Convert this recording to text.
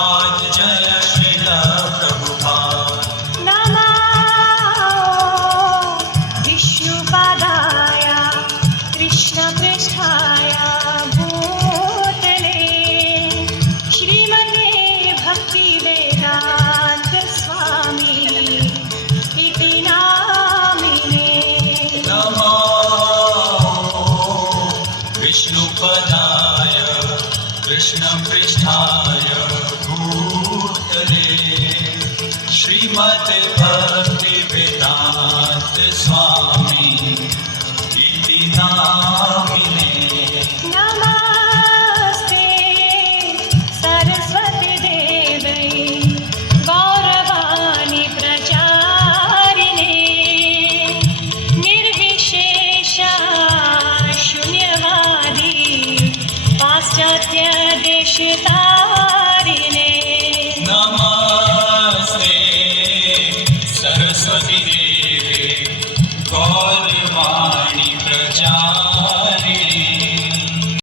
प्रभुपाद जय श्रील प्रभुपाद। नमो विष्णुपादाय कृष्णपृष्ठाय भूतले श्रीमते भक्तिवेदान्त स्वामी इति नामिने। नमो विष्णुपदाय कृष्णपृष्ठाय भूतले श्रीमते भक्तिवेदान्त स्वामी इति नामिने। नमस्ते सरस्वती देवै गौरवाणी प्रचारिणे निर्विशेष शून्यवादी पाश्चात्य देशतारिणे। नमस्ते सरस्वती देवे गौरवाणी प्रचारिणे